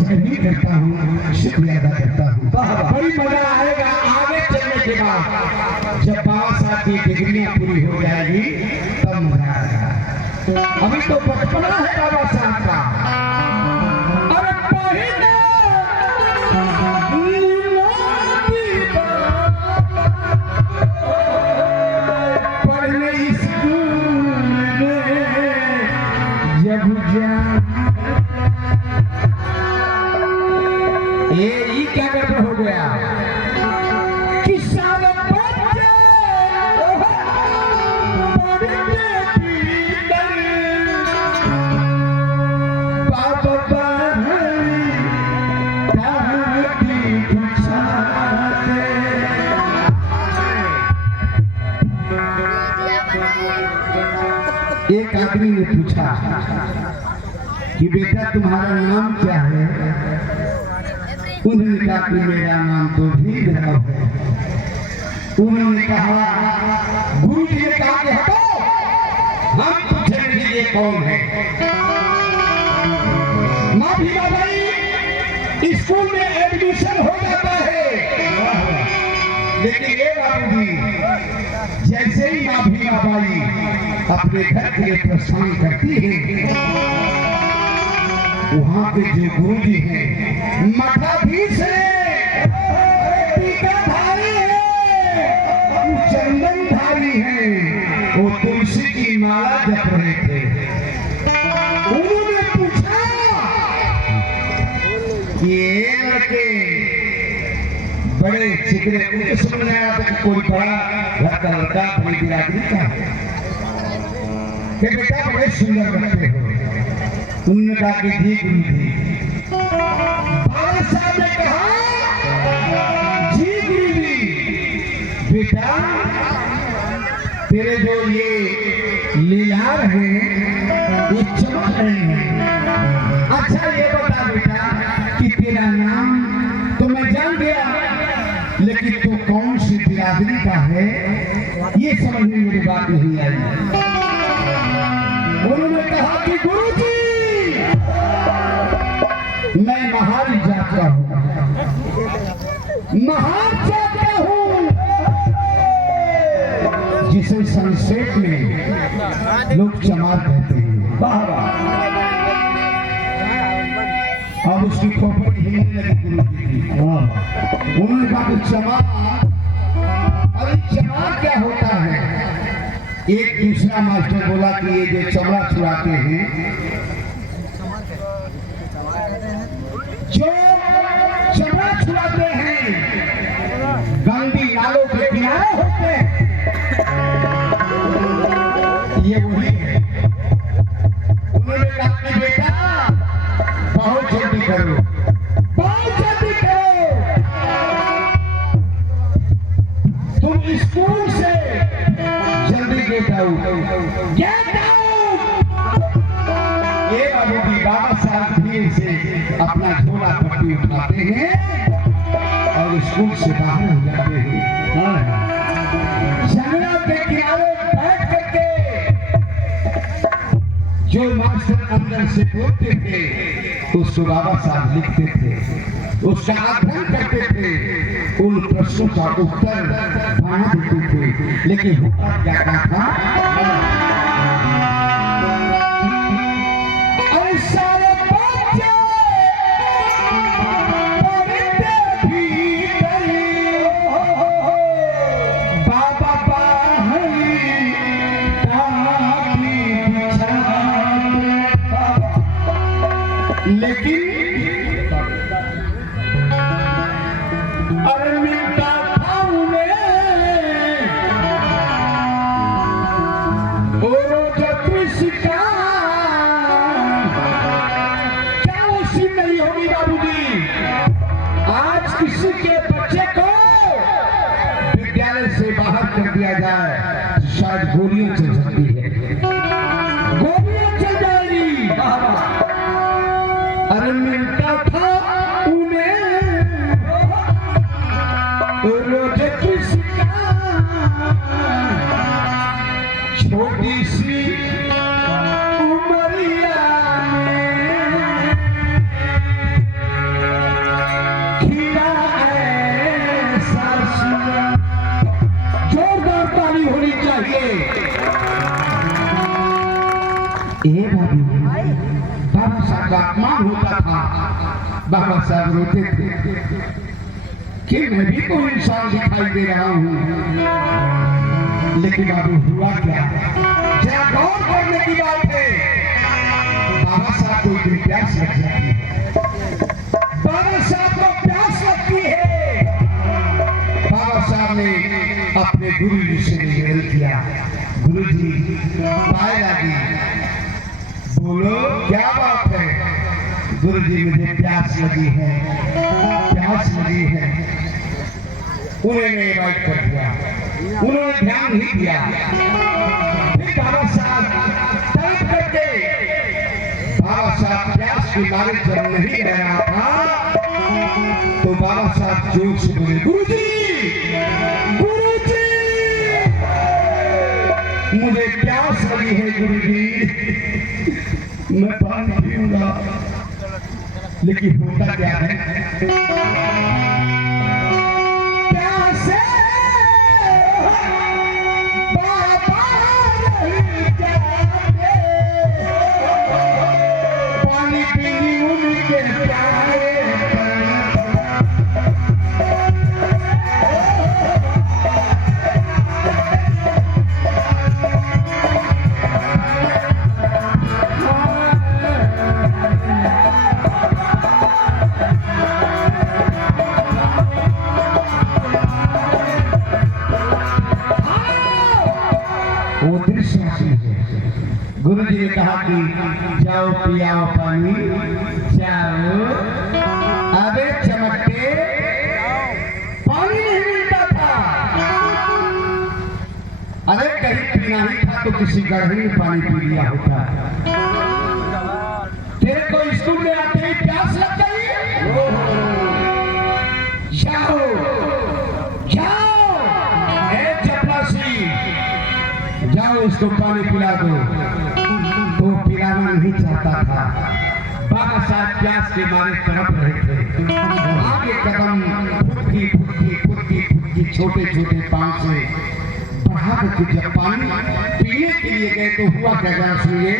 जय करता हूँ, शुक्रिया अदा करता हूँ। बड़ी मजा आएगा आगे चलने के बाद, जब बाबा साहब की डिग्रियां पूरी हो जाएगी तब मजा आएगा। अभी तो बचपना है बाबा साहब का। अरे पढ़ने स्कूल में जब ये क्या गड़बड़ हो गया? किसान बच्चे एक आदमी ने पूछा कि बेटा तुम्हारा नाम क्या है? उन्होंने कहा कि मेरा नाम तो भीमराव है। उन्होंने कहा, गुरु जी ने कहा कि हटो, हम पूछेंगे ये कौन है? माँ भीमाबाई स्कूल में एडमिशन हो जाता है, लेकिन ये बाबूजी जैसे ही माँ भीमाबाई अपने घर के लिए प्रस्थान करती है, वहाँ के जो गुरु जी हैं मठाधीश हैं, टीकाधारी हैं, चंदनधारी हैं, वो तुलसी की माला जप रहे थे। उन्होंने पूछा कि ये लड़के बड़े चिकने, उनको समझ आया था कि कोई बड़ा लड़का बड़ी बिरादरी का है, बेटा बड़े सुंदर लगते हो। उन्होंने कहा कि जी गुरु जी। बाबा साहब ने कहा, जी गुरु जी, बेटा तेरे जो ये लीलार हैं ये चमक रहे हैं। अच्छा ये बता बेटा कि तेरा नाम तो मैं जान गया, लेकिन तू कौन सी बिरादरी का है ये समझ में मेरी बात नहीं आई। उन्होंने कहा कि गुरु जी मैं महारी जात का हूँ, महार जात का हूँ, जिसे संक्षेप में लोग चमार कहते हैं। वाह वाह। अब उसकी खोपड़ी हिलने लगी गुरु जी की। उन्होंने कहा कि चमार, अरे चमार क्या होता है? एक दूसरा मास्टर बोला कि ये जो चमड़ा छुड़ाते हैं, जो चमड़ा छुड़ाते हैं, गंदी नालों के किनारे होते हैं, ये वही है। उन्होंने कहा कि बेटा बहुत जल्दी करो, बहुत जल्दी करो, तुम स्कूल से जल्दी गेट आउट, गेट आउट। ये बाबूजी बाबा साहब भीड़ से अपना झोला पट्टी उठाते हैं और स्कूल से बाहर हो जाते हैं। जंगला के किनारे बैठ करके जो मास्टर अंदर से बोलते थे उसको बाबा साहब लिखते थे, उसका अध्ययन करते थे, उन प्रश्नों का उत्तर बना देते थे। लेकिन होता क्या था? लेकिन अरविंदा भाव में क्या उसी नहीं होगी बाबूजी? आज किसी के बच्चे को विद्यालय से बाहर कर दिया जाए, शायद गोलियां चल सकती है, गोलियां चल जाएगी। अरे मिलता था उन्हें रोज किसका, छोटी सी उमरिया में ए बाबू, बाबा साहब का अपमान होता था, बाबा साहब रोते थे कि मैं भी तो इंसान दिखाई दे रहा हूँ। लेकिन बाबू हुआ क्या, जरा गौर करने की बात है। बाबा साहब को इतनी प्यास लग जाती है, बाबा साहब को प्यास लगती है। बाबा साहब ने अपने गुरु जी से निवेदन किया, गुरु जी पाए लगी, बोलो क्या बात है। गुरु जी मुझे प्यास लगी है, प्यास लगी है। उन्होंने इनवाइट कर दिया, उन्होंने ध्यान नहीं दिया। फिर बाबा साहब तड़प करके, बाबा साहब प्यास की मारे जब नहीं रह रहा था तो बाबा साहब जोर से बोले, गुरुजी, गुरुजी, मुझे प्यास लगी है गुरुजी, मैं पानी पीऊंगा। लेकिन होता क्या है, वो दृश्य है। गुरु जी ने कहा कि जाओ पियाओ पानी, जाओ। अबे चमकते, पानी नहीं मिलता था। अरे कहीं पीना ही था तो किसी गढ़ी में पानी पी लिया होता। तेरे को स्कूल में आते ही प्यास लग गई, जाओ जाओ, जाओ इसको पानी पिला दो। तो पिलाना नहीं चाहता था। बाबा साहब प्यास के मारे तड़प रहे थे। आगे कदम फुटकी फुटकी फुटकी फुटकी छोटे छोटे पांव से बढ़ा के जब पानी पीने के लिए गए तो हुआ क्या, सुनिए।